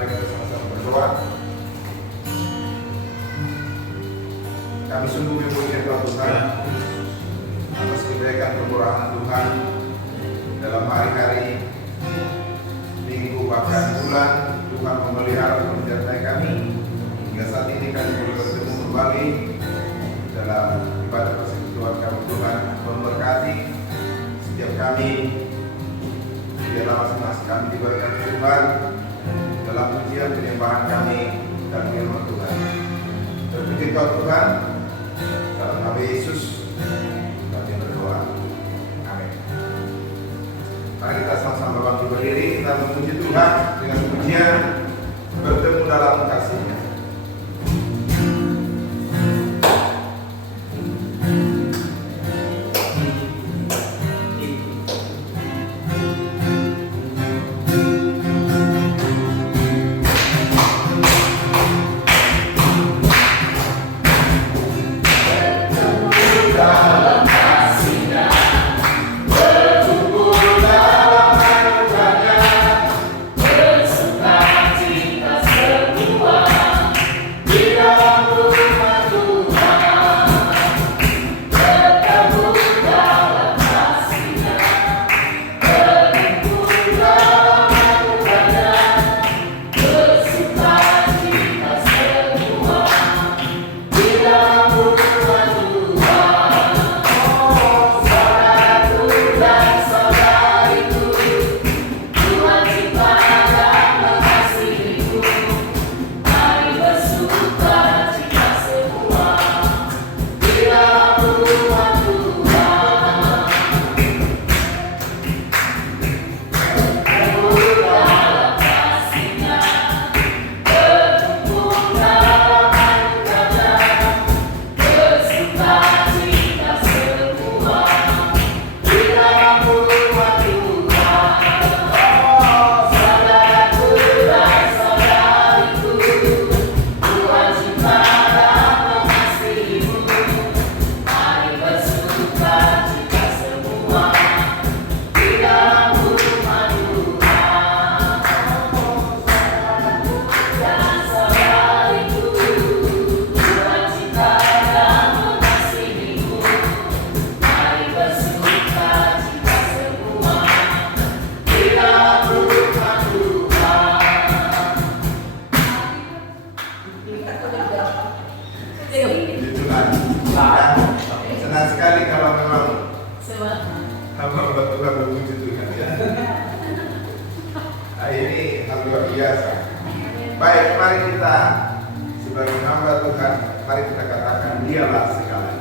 Mari kita sama-sama berdoa. Kami sungguh memuji Engkau Tuhan atas kebaikan kemurahan Tuhan dalam hari-hari, minggu, bahkan bulan. Tuhan memelihara dan menyertai kami hingga saat ini kami boleh bertemu kembali dalam ibadah persekutuan kami. Tuhan memberkati setiap kami, biarlah masing-masing kami diberkati Tuhan dalam pujian penyembahan kami dan firman Tuhan. Terpuji Kau Tuhan, dalam nama Yesus kami berdoa. Amin. Mari kita sama-sama bangkit berdiri, kita memuji Tuhan dengan pujian bertemu dalam kasih-Nya. Senang sekali kalau memang hamba Tuhan memuji Tuhan. Ini hal luar biasa. Baik, mari kita sebagai hamba Tuhan, mari kita katakan Dialah segalanya.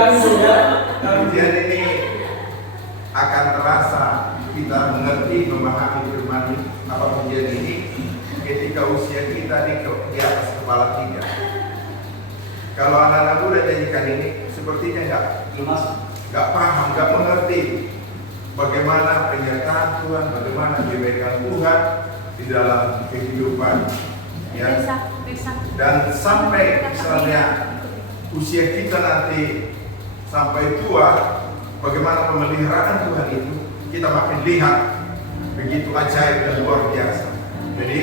Ujian ini akan terasa kita mengerti, memahami firman apa ujian ini ketika usia kita di atas kepala 3. Kalau anak-anak muda nyanyikan ini sepertinya nggak paham, nggak mengerti bagaimana penyertaan Tuhan, bagaimana kebaikan Tuhan di dalam kehidupan, ya. Dan sampai misalnya usia kita nanti sampai tua, bagaimana pemeliharaan Tuhan itu kita makin lihat begitu ajaib dan luar biasa. Jadi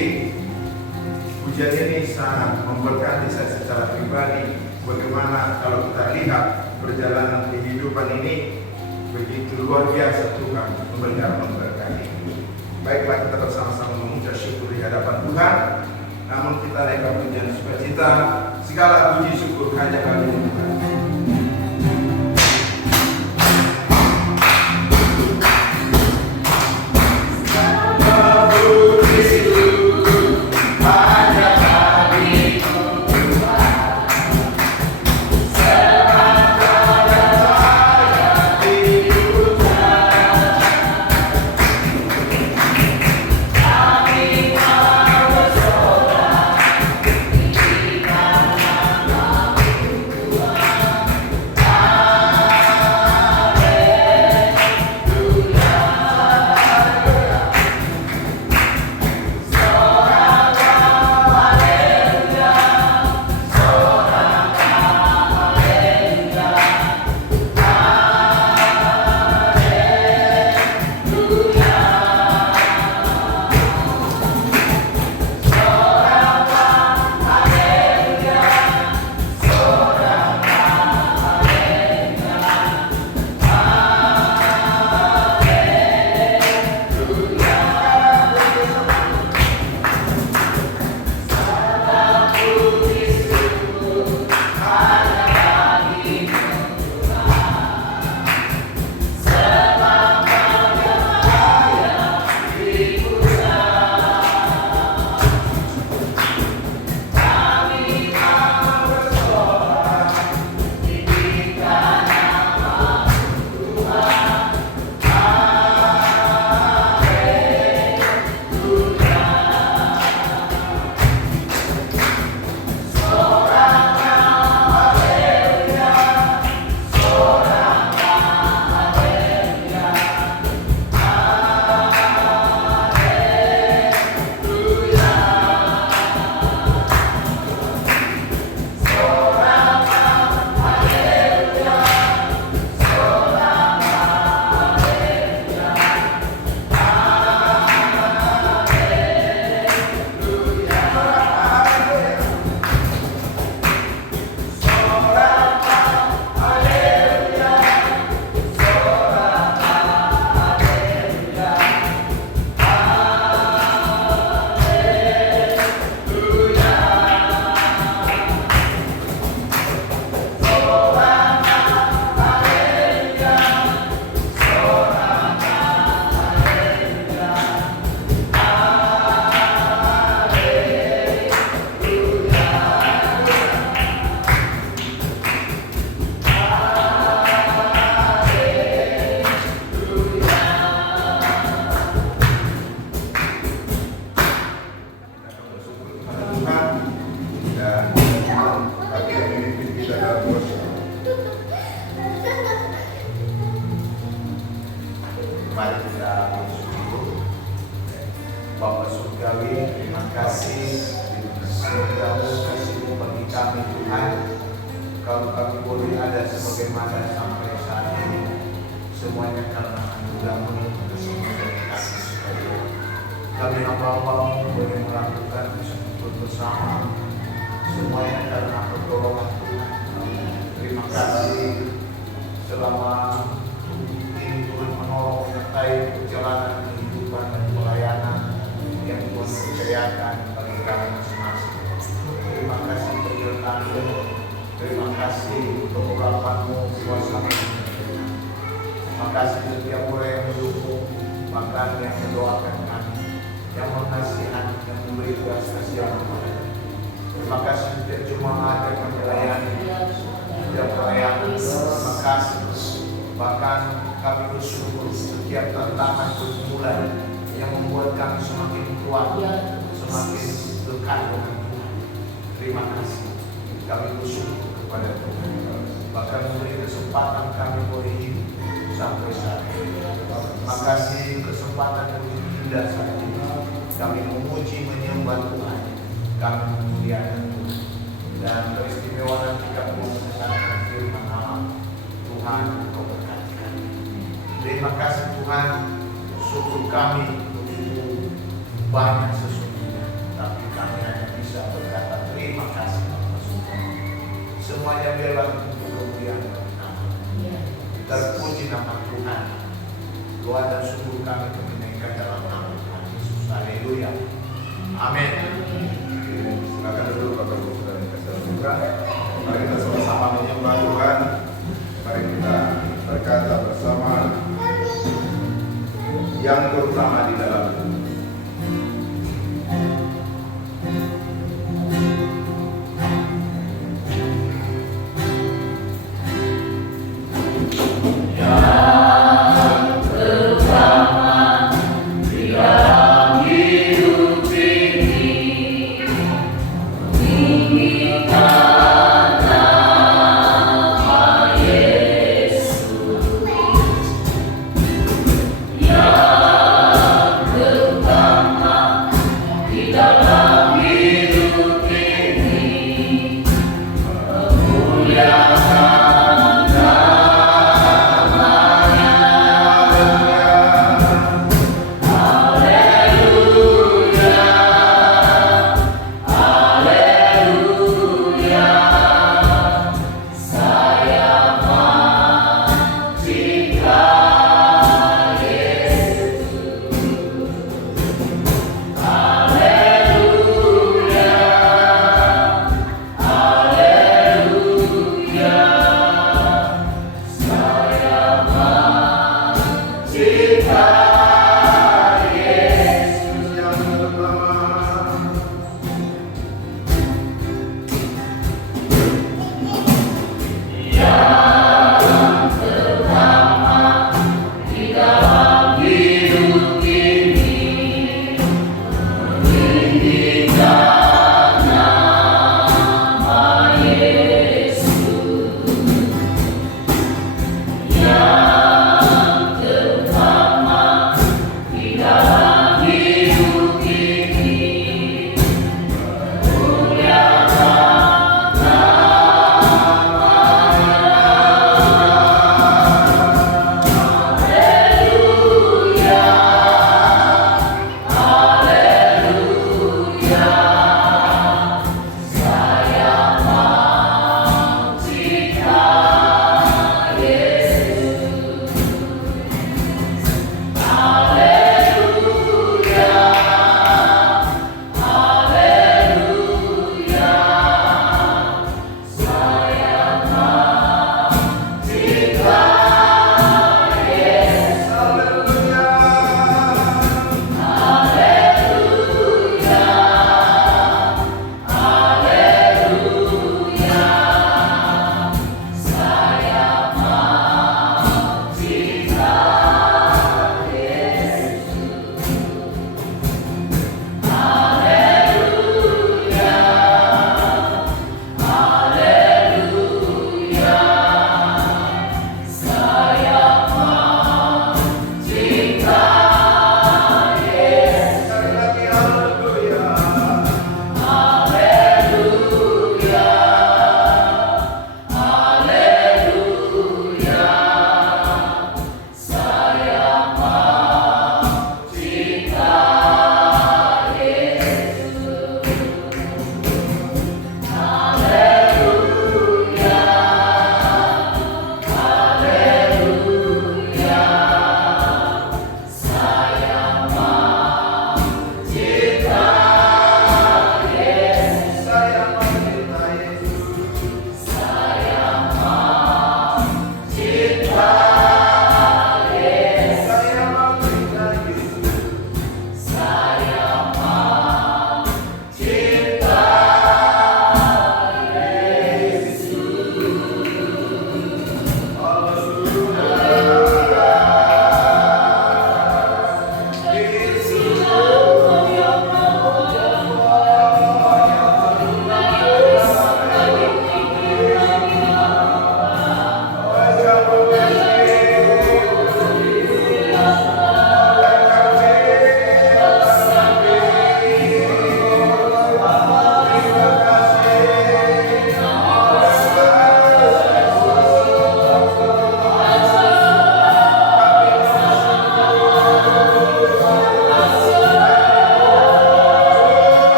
ujian ini sangat memberkati saya secara pribadi. Bagaimana kalau kita lihat perjalanan kehidupan ini begitu luar biasa Tuhan memelihara memberkati. Baiklah, kita bersama-sama mengucap syukur di hadapan Tuhan. Namun kita naikkan pujian sukacita, segala puji syukur hanya bagi Tuhan. Bapa Surgawi, terima kasih anugerah kasih-Mu bagi kami Tuhan. Kalau kami boleh ada sebagaimana sampai saat ini, semuanya karena anugerah-Mu bersama dengan kami sekalian. Kami hamba-Mu boleh melakukan tersebut bersama, semuanya karena pertolongan Tuhan. Terima kasih selama ini Tuhan menolong menyertai perjalanan kehidupan dan pelayanan yang Tuhan percayakan bagi kami masing-masing. Terima kasih penyertaan-Mu, terima kasih untuk urapan-Mu suasana. Terima kasih setiap orang yang mendukung, bahkan yang mendoakan kami, yang mengasihani, yang memberi belas kasihan kepada kami. Terima kasih setiap jemaat yang melayani setiap pelayanan. dekat dengan Tuhan. Terima kasih. Kami bersyukur kepada Tuhan. Bahkan memberi kesempatan kami boleh hidup sampai saat ini. Terima kasih kesempatan yang indah saat ini. Kami memuji menyembah Tuhan. Kami memuliakan Tuhan. Dan keistimewaan kita mendengarkan firman Allah. Tuhan, Engkau berkati kami. Terima kasih Tuhan. Syukur kami begitu banyak sesungguhnya, tapi kami hanya bisa berkata terima kasih atas semua. Semuanya biarlah untuk kemuliaan bagi nama. Terpuji nama Tuhan. Doa dan syukur kami menaikkan dalam nama Tuhan Yesus. Haleluya. Amin. Silakan dulu Bapak Ibu Saudara yang kasih Tuhan. Mari kita sama-sama menyembah Tuhan. Mari kita berkata bersama yang terutama di dalam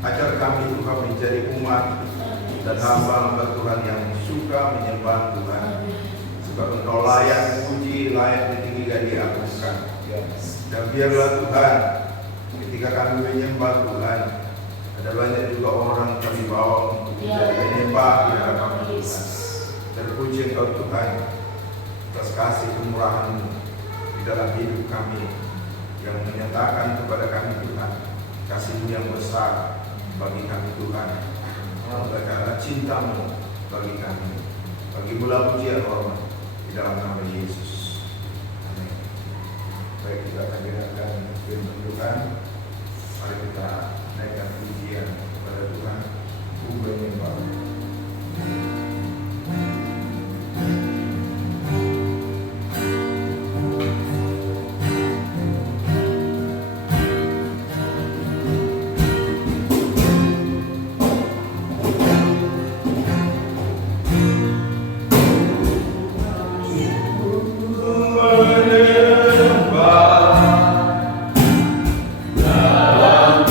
Ajar kami Tuhan menjadi umat dan hamba-hamba Tuhan yang suka menyembah Tuhan. Sebab Engkau layak dipuji, layak ditinggikan, diagungkan. Dan biarlah Tuhan, ketika kami menyembah Tuhan, ada banyak juga orang kami bawa untuk menjadi penyembah di hadapan Tuhan. Terpuji Engkau Tuhan atas kasih kemurahan-Mu di dalam hidup kami, yang menyatakan kepada kami Tuhan kasih-Mu yang besar bagi kami Tuhan, oleh karena cinta-Mu bagi kami. Bagi mula pujian hormat di dalam nama Yesus. Amin. Baik, kita akan dengarkan firman Tuhan. Mari kita naikkan pujian kepada Tuhan. Puji menyembah. Dalam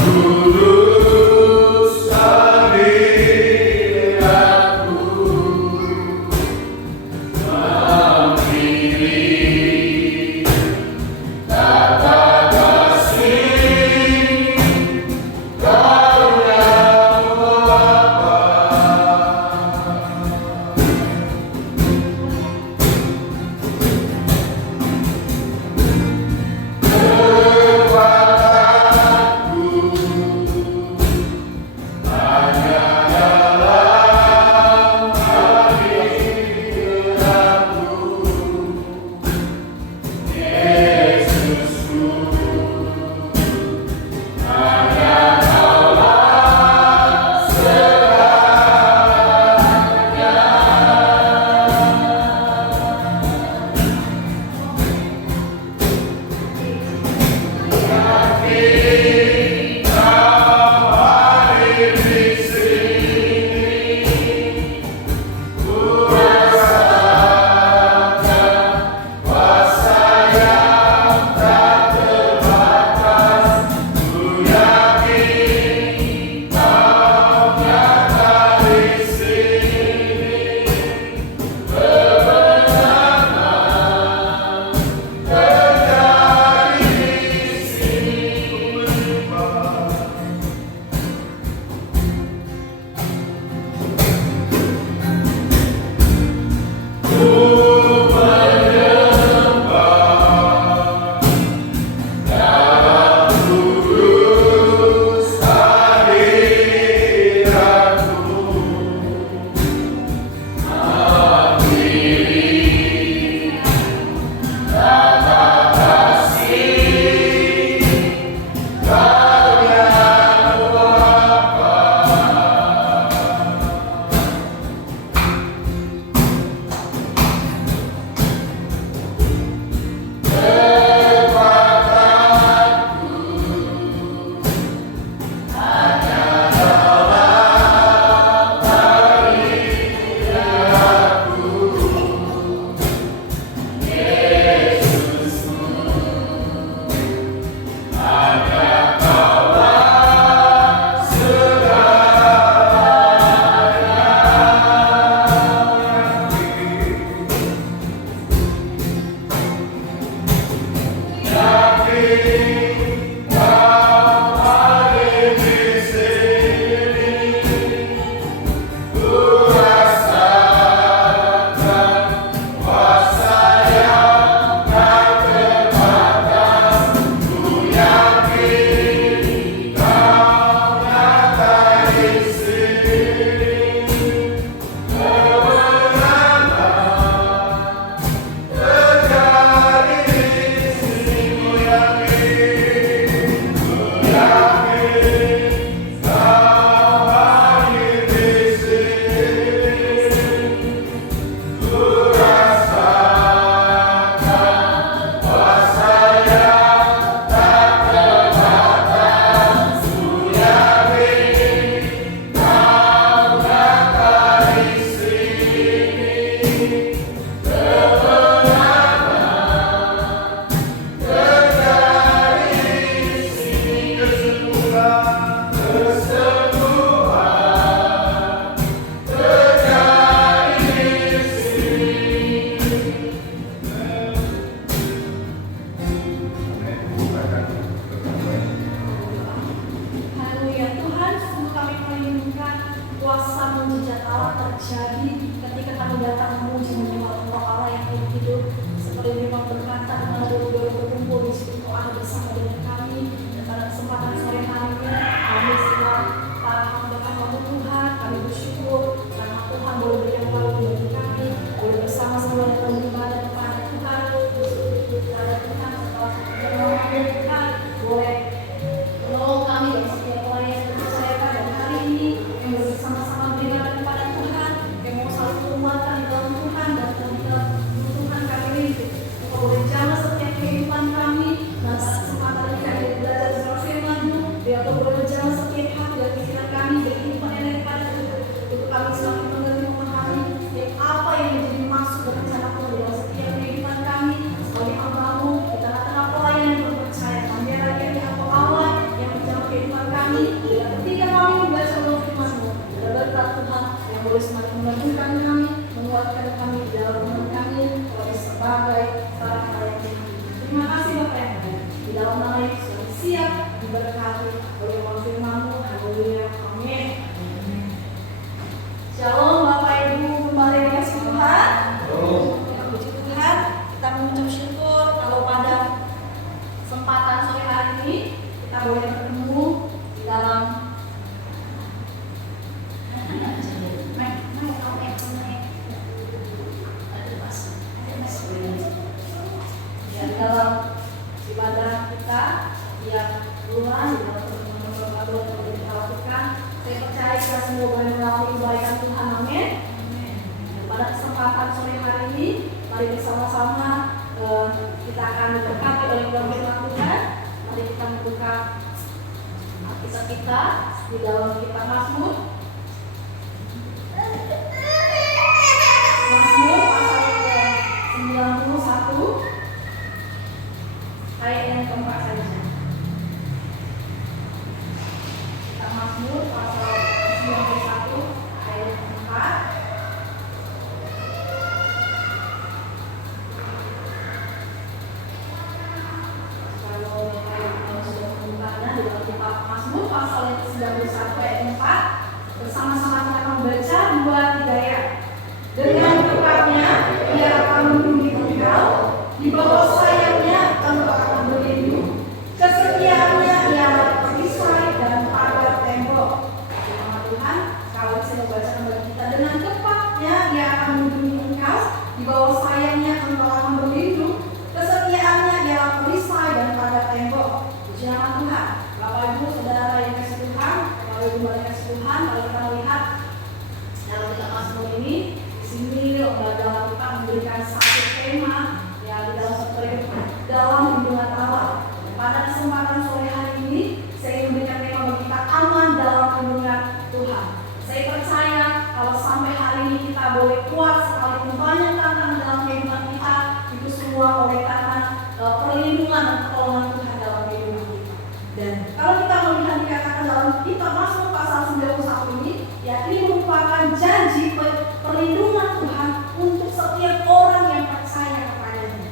Allah terjadi ketika kami datang memuji menyembah Engkau Allah yang hidup. Seperti memang berkata dengan dua-dua berkumpul di situ Engkau ada bersama dengan kami. Dan pada kesempatan sore hari ini kami semua para hamba-Mu Tuhan, kami bersyukur karena Tuhan boleh berikan waktu bagi kami, boleh bersama-sama dalam beribadah kepada Tuhan, kepada Tuhan setelah Tuhan boleh menolong kami dan setiap orang yang dipercayakan dan hari ini yang bersama-sama beribadah kepada Tuhan, yang mau saling menguatkan di dalam Tuhan dan di dalam Tuhan kami ini. Engkau boleh jamah setiap kehidupan kami, dan kesempatan ini kami belajar tentang firman-Mu, biar Engkau boleh jamah setiap hati dan pikiran kami dan kehidupan yang daripada itu, untuk kami semakin mengerti memahami apa yang menjadi maksud dan rencana-Mu dalam setiap kehidupan kami sebagai hamba-Mu di tengah-tengah pelayan yang berpercaya. Kami lagi Engkau Allah yang menjamah kehidupan kami, dan ketika kami membaca firman-Mu, dan berkat Tuhan yang boleh semakin menentukan kami, menguatkan kami di dalam iman kami sebagai para hamba Tuhan. Terima kasih Bapak yang ada di dalam nama Yesus yang siap diberkati oleh firman-Mu. Haleluya. Amin. Shalom Bapak Ibu, kembali dikasih Tuhan. Ya, puji Tuhan, kita mengucap syukur kalau pada kesempatan sore hari ini kita boleh bertemu di dalam di dalam ibadah kita yang luar di dalam pertemuan yang kita lakukan. Saya percaya kita semua boleh melalui kebaikan Tuhan. Amin. Dan pada kesempatan sore hari ini, mari bersama-sama kita akan diberkati oleh firman Tuhan. Mari kita membuka Alkitab kita di dalam kitab Mazmur. Mazmur pasal ke-91 ayat yang keempat saja. Kitab Mazmur pasal 91 ayat yang keempat. Kalau yang sudah membukanya di dalam kitab Mazmur pasal yang ke-91 ayat 4, bersama-sama kita akan membaca 2-3 ayat. Dengan tepatnya Ia akan melindungi engkau, di bawah sayapnya engkau akan berlindung. Kesetiaannya ialah perisai dan pagar tembok. Firman Tuhan, kalau saya membaca kembali kita, dengan tepatnya Ia akan melindungi engkau, di bawah sayapnya engkau akan berlindung. Kesetiaannya ialah perisai dan pagar tembok. Puji nama Tuhan. Bapak Ibu Saudara yang kasih Tuhan, Bapak Ibu yang kasih Tuhan, kalau kita melihat dalam kitab Mazmur ini, di sini dalam kita memberikan satu tema ya di dalam satu dalam lindungan Allah. Pada kesempatan sore hari ini, saya memberikan tema bagi kita aman dalam lindungan Tuhan. Saya percaya kalau sampai hari ini kita boleh kuat sekalipun banyak tantangan dalam kehidupan kita, itu semua oleh karena perlindungan dan pertolongan Tuhan dalam kehidupan kita. Dan kalau kita melihat dikatakan dalam kitab Mazmur pasal 91 ini, ya ini merupakan janji perlindungan Tuhan untuk setiap orang yang percaya kepadanya.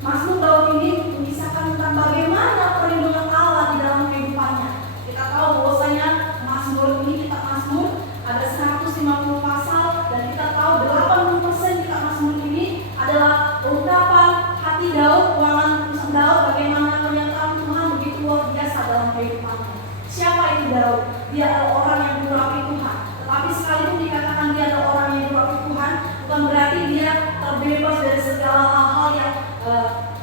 Mazmur Daud ini mengisahkan tentang bagaimana perlindungan Allah di dalam kehidupannya. Kita tahu bahwasanya Mazmur ini, kitab Mazmur ada 150 pasal, dan kita tahu 80% kitab Mazmur ini adalah ungkapan hati Daud, uangan Daud, bagaimana pernyataan Tuhan begitu luar biasa dalam kehidupannya. Siapa itu Daud? Dia adalah orang yang diurapi Tuhan. Tetapi sekalipun dikatakan dia adalah orang yang diurapi Tuhan, bukan berarti dia terbebas dari segala hal-hal yang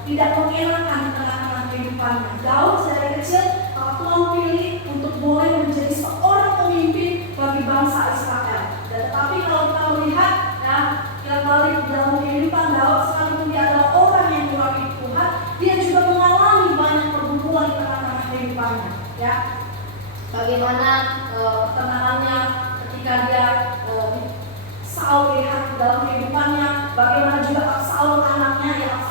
tidak mengenakan di tengah-tengah kehidupannya. Daud dari kecil Tuhan pilih untuk boleh menjadi seorang pemimpin bagi bangsa Israel. Dan tetapi kalau kita melihat ya, kita balik dalam kehidupan Daud, sekalipun dia adalah orang yang diurapi Tuhan, dia juga mengalami banyak pergumulan di tengah-tengah kehidupannya. Ya, bagaimana pertentangannya ketika dia Saul lihat dalam kehidupannya, bagaimana juga Saul anaknya yang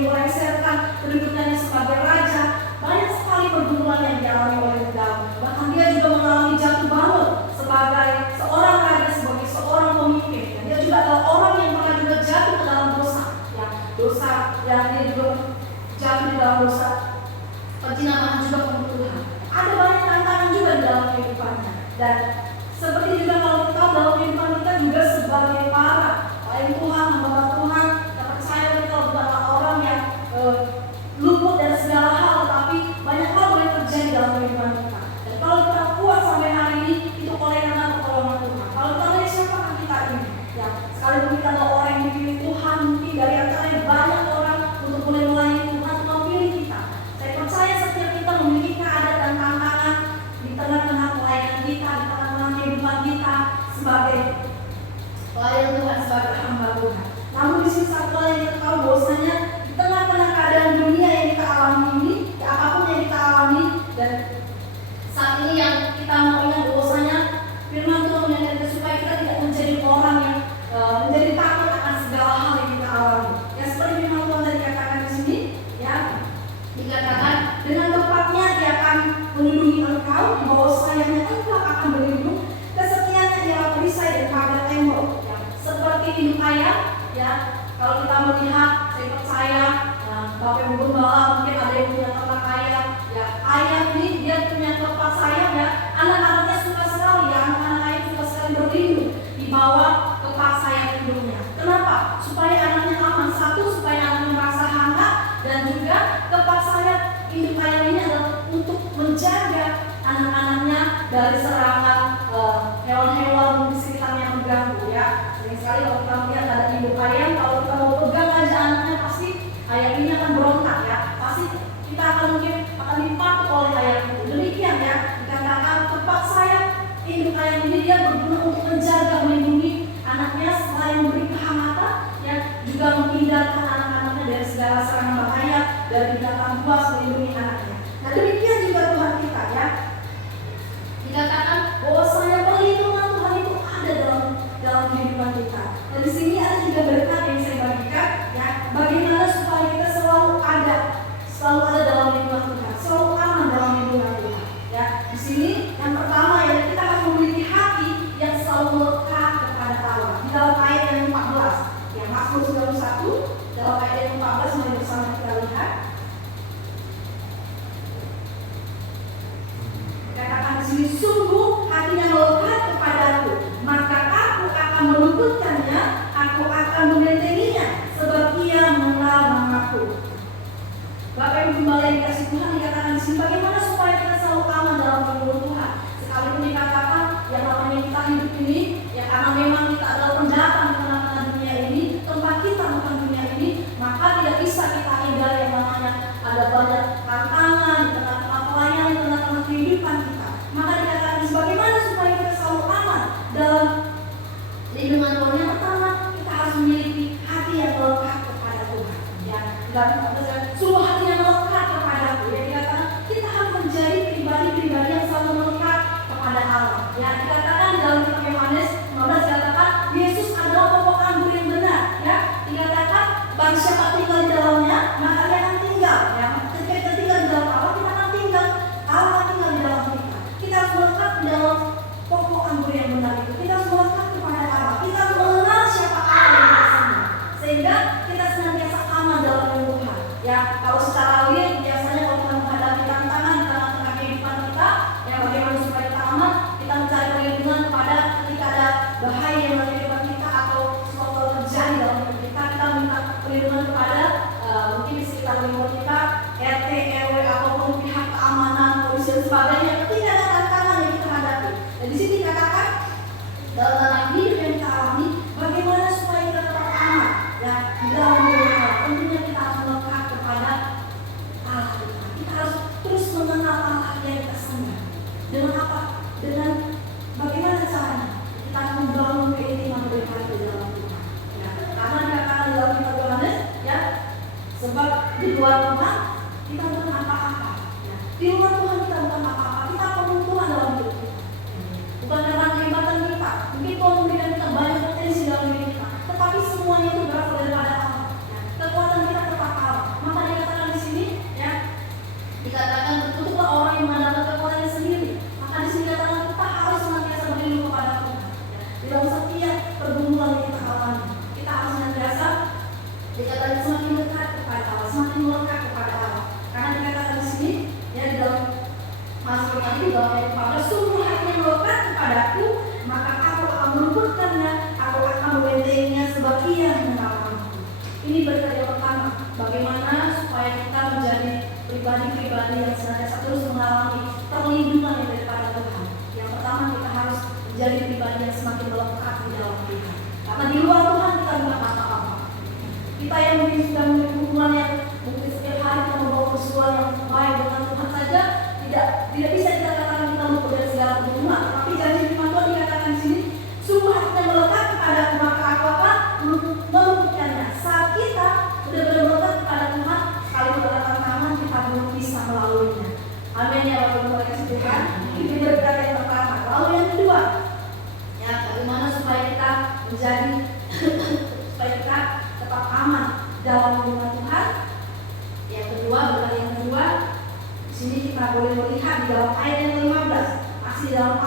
melengsarkan kedudukannya sebagai raja. Banyak sekali pergumulan yang dialami oleh Daud. Bahkan dia juga mengalami jatuh bangun sebagai seorang raja, sebagai seorang pemimpin. Dan dia juga adalah orang yang pernah juga jatuh ke dalam dosa, ya, dosa yang dia juga jatuh di dalam dosa perzinahan juga pembunuhan. Ada banyak tantangan juga di dalam kehidupannya. Dan seperti juga kalau kita tahu dalam sebagai pelayan Tuhan, sebagai hamba Tuhan. Namun di sini satu hal yang kita tahu bahwasanya di tengah-tengah keadaan dunia yang kita alami ini, ya apapun yang kita alami, dan saat ini yang kita mau ingat bahwasanya firman Tuhan mengingatkan kita supaya kita tidak menjadi orang yang menjadi takut akan segala hal yang kita alami. Ya seperti firman Tuhan tadi katakan di sini, ya dikatakan dengan tepatnya dia akan melindungi engkau, di bawah sayapnya engkau akan berlindung, kesetiaannya ialah perisai daripada tembok. Ya, seperti hidup ayam, ya kalau kita melihat, saya percaya Bapak Ibu Gembala mungkin ada yang punya ternak ayam, ya ayam ini dia punya tempat sayap, ya anak-anaknya suka sekali, ya anak-anak ayam suka sekali berlindung di bawah tempat sayap hidungnya. Kenapa? Supaya anaknya aman. Satu, supaya anaknya merasa hangat, dan juga tempat sayap hidup ayam ini adalah untuk menjaga anak-anaknya dari serangan hewan-hewan di sekitarnya yang mengganggu, ya. Sering sekali kalau kita melihat ada hidup ayam, kalau kita mau pegang aja anaknya pasti ayam ini akan berontak, ya. Pasti kita akan mungkin akan dipatuk oleh ayam itu. Demikian, ya, dikatakan tempat sayap hidup ayam ini dia berguna untuk menjaga, melindungi anaknya selain memberi kehangatan, ya juga menghindarkan anak-anaknya dari segala serangan bahaya dari binatang buas, melindungi anaknya. Nah demikian juga Tuhan kita, ya. Dikatakan bahwasanya perlindungan Tuhan itu ada dalam kehidupan kita. Dan di sini ada juga berkat yang saya bagikan, ya, bagaimana supaya kita selalu ada dalam lindungan Tuhan, selalu aman dalam lindungan Tuhan. Ya, di sini yang pertama ya kita harus memiliki hati yang selalu melekat kepada Allah. Di dalam ayat yang 14, ya Mazmur 91, dalam ayat yang 14 mari bersama kita lihat. Katakan di sini, sungguh hatinya melekat kepadaku, maka aku akan meluputkannya, aku akan membentenginya, sebab ia mengenal namaku. Bapak Ibu Gembala yang dikasih Tuhan, dikatakan di sini bagaimana supaya kita selalu aman dalam lindungan Tuhan. Sekalipun dikatakan yang namanya kita hidup ini, ya karena memang kita adalah pendatang di tengah-tengah dunia ini, tempat kita bukan dunia ini, maka tidak bisa kita hindari yang namanya ada banyak tantangan di tengah-tengah pelayanan, di tengah-tengah kehidupan kita. Maka dikatakan bagaimana supaya kita selalu aman dalam lindungan Tuhan. Yang pertama, kita harus memiliki hati yang melekat kepada Tuhan. Ya, dan sungguh hati yang melekat kepadaku. Ya, dikatakan kita harus menjadi pribadi-pribadi yang selalu melekat kepada Allah. Ya, dikatakan di dalam kitab Yohanes 15 dikatakan Yesus adalah pokok anggur yang benar. Ya, dikatakan barang siapa tinggal di dalamnya, maka dia akan tinggal. Ya, ketika kita tinggal di dalam Allah, kita akan tinggal. Allah tinggal di dalam kita. Kita harus melekat di dalam pokok anggur yang benar itu. Kita harus melekat kepada Allah. Kita harus mengenal siapa Allah yang kita sembah, sehingga kita senantiasa aman dalam lindungan. Ya, kalau secara real biasanya kalau kita menghadapi tantangan di tengah-tengah kehidupan kita, yang bagaimana supaya kita aman, kita mencari perlindungan kepada ketika ada bahaya yang ada di depan kita atau sesuatu terjadi dalam hidup kita, kita minta perlindungan kepada mungkin di sekitar lingkungan kita, RT, RW ataupun pihak keamanan, polisi dan sebagainya. Ketika ada tantangan yang kita hadapi, dan di sini dikatakan dalam tanah hidup yang kita alami, bagaimana supaya kita tetap aman, ya di dalam lindungan. Tentunya kita harus melekat kepada Allah. Kita harus terus mengenal Allah yang kita sembah. Dengan apa? Dengan bagaimana caranya? Kita harus membangun keintiman pribadi dalam Tuhan. Ya, karena dikatakan dalam kitab Yohanes, ya, sebab di luar Tuhan kita bukan apa-apa. Ya, di luar Tuhan kita bukan apa-apa. Kita kebutuhan dalam hidup kita. Bukan karena kehebatan kita. Mungkin Tuhan memberikan kita banyak potensi dalam hidup kita, tetapi semuanya itu berasal daripada Allah. Ya, kekuatan kita tetap Allah. Maka dikatakan di sini, ya, dikatakan tertutuklah orang yang mengandalkan kekuatannya sendiri. Maka di sini dikatakan kita harus senantiasa berlindung kepada Tuhan. Ya, dalam setiap pergumulan yang kita alami, kita harus senantiasa dikatakan semakin dekat kepada Allah, semakin melekat kepada Allah. Karena dikatakan di sini, ya di dalam Mazmur tadi dalam ayat 14, sungguh hatinya melekat kepadaku, maka aku akan meluputkannya, aku akan membentenginya, sebab ia mengenal namaku. Ini berkat yang pertama, bagaimana supaya kita menjadi pribadi-pribadi yang senantiasa terus mengalami perlindungan yang daripada Tuhan. Yang pertama, kita harus menjadi pribadi yang semakin melekat di dalam Tuhan. Karena di luar Tuhan kita bukan apa-apa. Kita yang mungkin sudah memiliki hubungan yang mungkin setiap hari kita membawa persoalan yang baik dengan Tuhan saja, tidak bisa kita katakan kita luput dari segala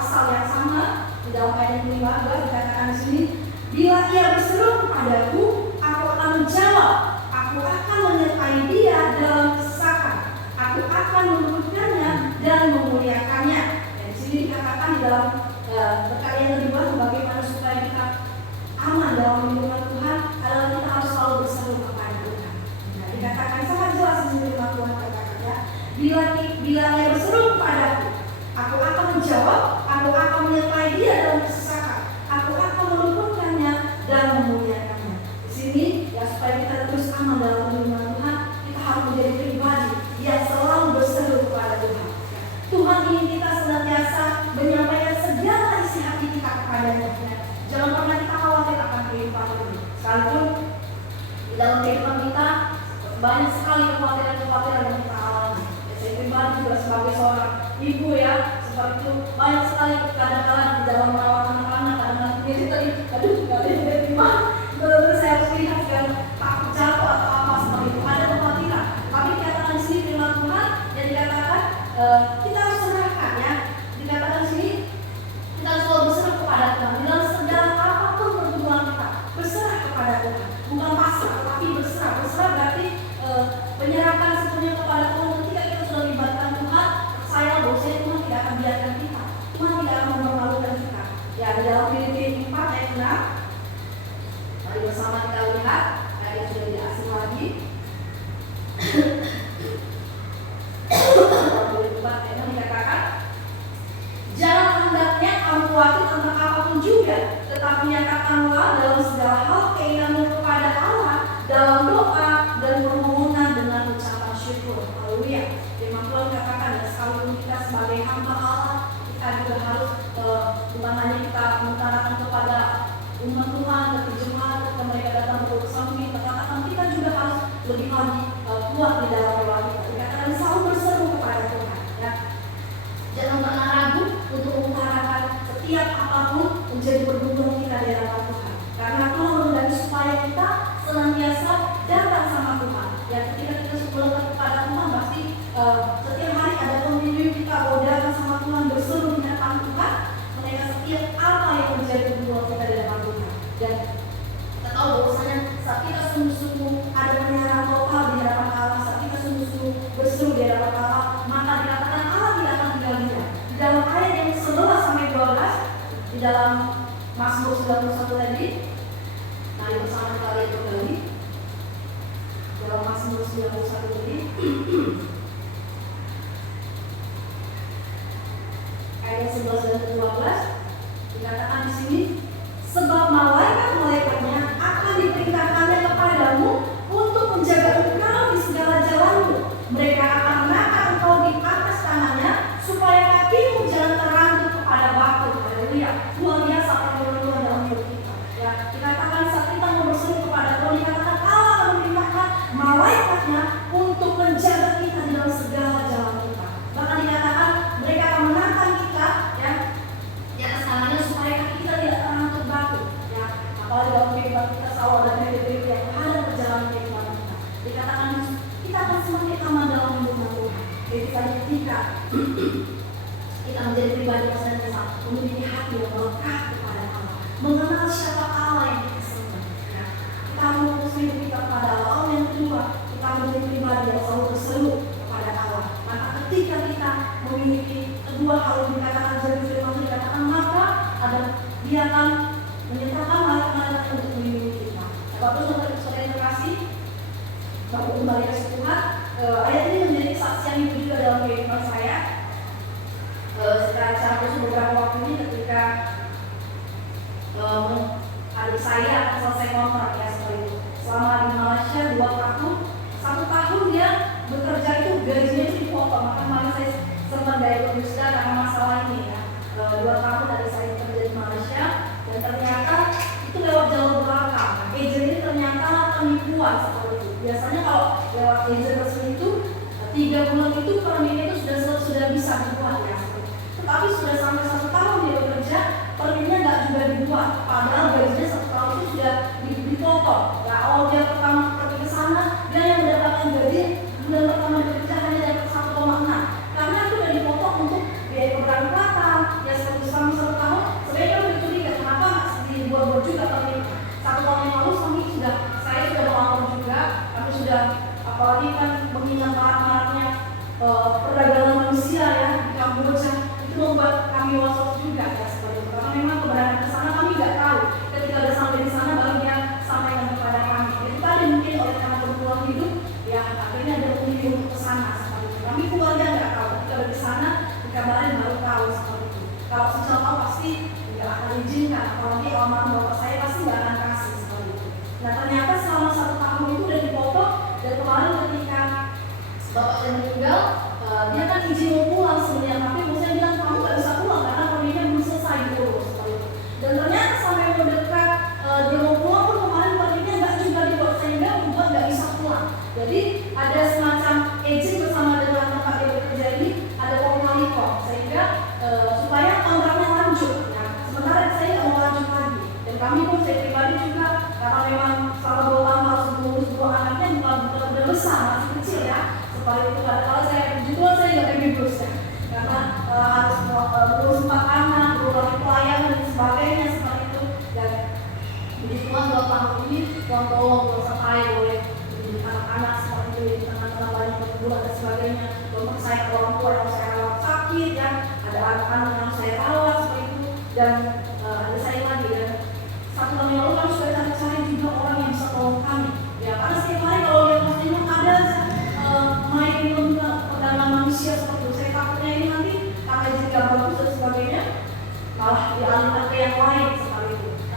pasal yang sama di dalam ayat 5 dikatakan di sini, bila ia berseru kepadaku, aku akan menjawab, aku akan menyertai dia dalam kesesakan, aku akan meluputkannya dan memuliakannya. Dan di sini dikatakan di dalam berkat yang kedua, bagaimana supaya kita aman dalam lindungan Tuhan adalah kita harus selalu berseru kepada Tuhan. Nah, dikatakan sangat jelas di sini firman Tuhan katakan ya, bila ia berseru kepadaku, aku akan menjawab, aku akan menyertai dia dalam kesesakan, aku akan meluputkannya dan memuliakannya. Di sini ya, supaya kita terus aman dalam lindungan Tuhan, kita harus menjadi pribadi yang selalu berseru kepada Tuhan. Tuhan ingin kita senantiasa menyampaikan segala isi hati kita kepadanya. Jangan pernah kita khawatir akan kehidupan ini. Sekalipun di dalam kehidupan kita banyak sekali kekhawatiran yang kita alami. Saya pribadi juga sebagai seorang ibu ya, seperti itu banyak sekali kadang-kadang di dalam merawat anak-anak, kadang-kadang ini tadi, aduh nggak ada yang terima. Benar-benar saya harus lihat yang takut jatuh atau apa seperti itu. Ada kekhawatiran. Tapi dikatakan di sini firman Tuhan yang dikatakan kita harus serahkan ya. Dikatakan di sini kita harus selalu berserah kepada Tuhan. Di dalam segala apapun pergumulan kita, berserah kepada Tuhan. Bukan pasrah, tapi berserah. Berserah berarti penyerahkan sepenuhnya kepada Tuhan. Ketika kita sudah melibatkan Tuhan, saya bahwasanya Tuhan tidak akan biarkan kita. Tuhan tidak akan mempermalukan kita. Ya, di dalam Filipi 4 ayat 6. Mari bersama kita lihat ayat sudah tidak asing lagi. Dikatakan, jangan hendaknya kamu khawatir tentang apapun juga, tetapi nyatakanlah dalam segala hal keinginanmu kepada Allah dalam doa dan permohonan dengan ucapan syukur. Haleluya. Firman Tuhan katakan, dan sekalipun kita sebagai hamba Allah, kita juga harus bukan hanya kita mengutarakan kepada umat Tuhan, terjemahan ketika mereka datang bersama kita, katakan kita juga harus lebih lagi kuat di dalam doa kita. Dikatakan selalu berseru kepada Tuhan. Ya. Jangan pernah ragu untuk mengutarakan setiap apapun menjadi pergumulan kita di hadapan Tuhan. Karena Tuhan menghendaki supaya kita senantiasa datang sama Tuhan. Ya, ketika kita sebelum kepada Tuhan pasti setiap hari ada pemimpin kita mau datang sama Tuhan, berseru di hadapan Tuhan, mengenai setiap apa yang menjadi pergumulan kita di hadapan Tuhan. Dan kita tahu bahwasanya saat kita sungguh-sungguh ada penyerahan total di hadapan Allah, saat kita sungguh-sungguh berseru di hadapan Allah, maka dikatakan Allah tidak akan tinggal diam. Di dalam ayat yang 11 sampai 12 di dalam Mazmur 91 tadi, mari bersama kita lihat kembali dalam Mazmur 91 tadi. Ayat 11 dan 12 dikatakan di sini, sebab malaikat-malaikatnya akan diperintahkannya kepadamu untuk menjaga engkau di segala jalanmu. Mereka akan menangkap engkau di atas tangannya, supaya kakimu jangan terangkut kepada batu. Haleluya. Luar biasa firman Tuhan dalam hidup kita. Ya, dikatakan saat kita mau berseru kepada Tuhan, dikatakan Allah akan memerintahkan malaikatnya untuk menjaga kita di dalam segala jalan kita. Bahkan dikatakan mereka akan menantang kita, ya,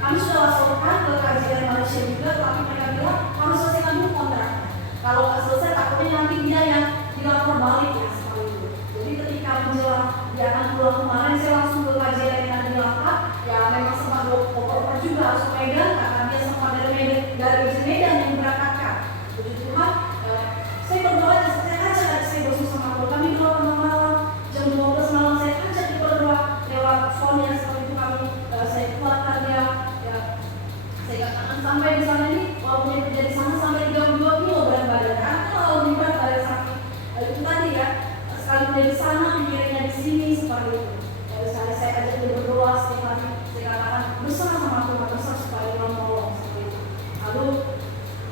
Kami sudah laporkan ke kajian Malaysia juga, tapi mereka bilang harus selesaikan dulu kontraknya. Kalau nggak selesai, takutnya nanti dia yang dilapor balik ya seperti itu. Jadi ketika menjelang dia akan pulang kemarin, saya langsung ke kajian yang ada di Langkat. Ya memang sempat oper juga harus ke Medan, karena dia sempat dari Medan yang berangkatkan. Puji Tuhan, saya berdoa dan saya ajak adik saya bersama sama Allah. Kami doa malam, jam 12 malam saya ajak dia berdoa lewat phone yang seperti itu kami saya kuatkan dia. Ya, saya katakan sampai di sana ini, walaupun yang kerja di sana sampai 32 kilo berat badan. Karena kalau lebih berat dari sakit itu tadi ya, sekali dari sana mikirnya di sini seperti itu. Jadi saya ajak dia berdoa setiap hari. Saya katakan bersama sama Tuhan besar supaya Tuhan menolong seperti itu. Lalu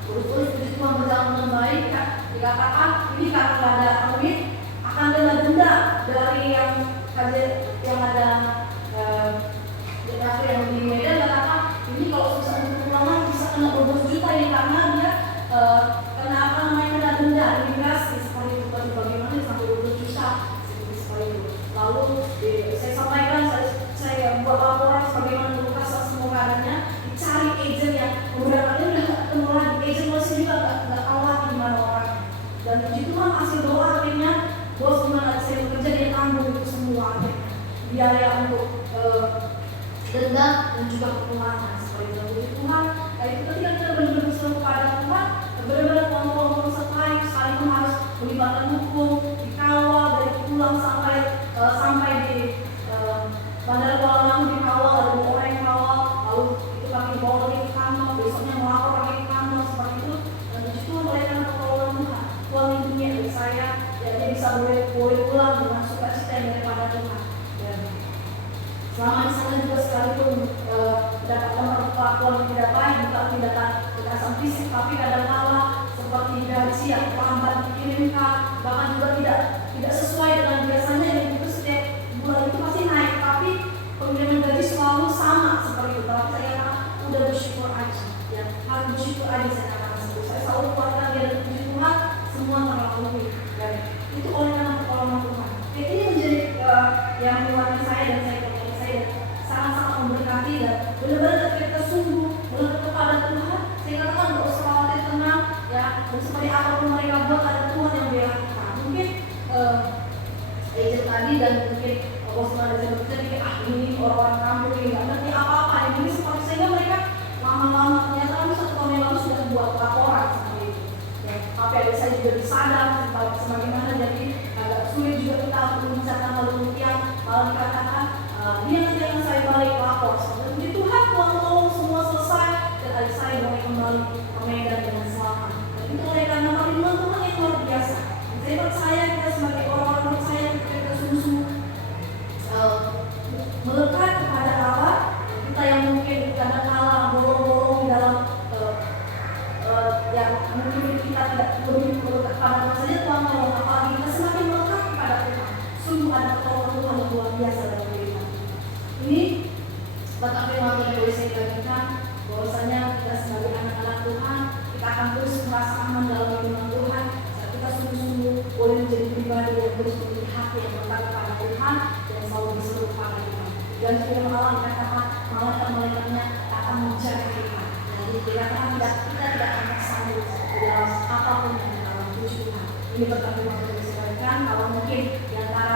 terus puji Tuhan berjalan dengan baik kan. Dikatakan ini karena ada duit akan kena denda dari yang ada yang di Medan. Katakan ini kalau susah untuk pulangan bisa kena 12 juta ini karena dia kena denda imigrasi seperti itu. Bagaimana sampai 12 juta seperti itu. Lalu saya sampaikan, saya buat laporan bagaimana Lukas semua keadaannya, dicari agent yang beberapa kali udah ketemu lagi, agent masih juga nggak tahu lagi di mana orang. Dan puji Tuhan hasil doa akhirnya bos dimana saya bekerja dia tanggung itu semua akhirnya biaya untuk denda dan juga kepulangan seperti itu. Puji Tuhan, itu ketika kita benar-benar berseru kepada Tuhan, benar-benar kontrol sertai, sekalipun harus melibatkan hukum, dikawal dari pulang sampai di Bandara Kuala Namu, dikawal, ada 2 orang yang kawal, lalu itu kami bawa lagi ke kantor, besoknya melapor lagi ke kantor seperti itu. Dan puji Tuhan oleh karena pertolongan Tuhan, Tuhan lindungi dari saya, ya dia bisa boleh pulang dengan sukacita yang daripada Tuhan. Dan selama di sana juga sekalipun mendapatkan perlakuan yang tidak baik, bukan tindakan kekerasan fisik, tapi kadang-kala seperti gaji yang terlambat dikirimkan, bahkan juga tidak sesuai dengan biasanya, dan itu setiap bulan itu pasti naik, tapi pengiriman gaji selalu sama seperti itu. Tapi saya katakan udah bersyukur aja, ya harus bersyukur aja saya katakan seperti itu. Saya selalu kuatkan dia dan puji Tuhan semua terlalu dan itu oleh karena pertolongan Tuhan. Jadi ini menjadi yang menguatkan saya dan saya sangat-sangat memberkati dan benar-benar kita sungguh melekat kepada Tuhan. Saya katakan untuk khawatir, tenang ya, dan seperti apapun mereka buat ada Tuhan yang bela kita. Mungkin agent tadi dan mungkin bos manajer bekerja pikir ini orang-orang kampung ini nggak ngerti apa-apa. Ini seperti sehingga mereka lama-lama ternyata kami 1 tahun yang lalu sudah buat laporan seperti itu. Ya, tapi ada saya juga disadar sebagaimana jadi agak sulit juga kita untuk mencatat penelitian, malah dikatakan dia nanti akan saya balik lapor. Jadi Tuhan tolong semua selesai dan adik saya boleh kembali ke Medan dengan selamat. Dan itu oleh karena perlindungan Tuhan yang luar biasa. Saya percaya kita sebagai orang-orang percaya kita sungguh-sungguh melekat kepada Allah. Kita yang mungkin kadang-kala bolong-bolong di dalam yang mungkin kita tidak lebih melekat kepada Allah saja, Tuhan tolong, apalagi kita semakin melekat kepada Tuhan. Sungguh ada pertolongan Tuhan yang luar biasa dalam kehidupan. Ini batang firman yang boleh saya bagikan, bahwasanya kita sebagai anak-anak Tuhan, kita akan terus merasa aman dalam firman Tuhan. Kita sungguh-sungguh boleh menjadi pribadi yang terus memiliki hati yang melekat kepada Tuhan dan selalu berseru kepada Tuhan. Dan firman Allah dikatakan malaikat-malaikatnya akan menjaga kita. Jadi dikatakan kita tidak akan tersandung di dalam apapun yang dalam puji Tuhan. Ini pertama yang saya sampaikan. Kalau mungkin di antara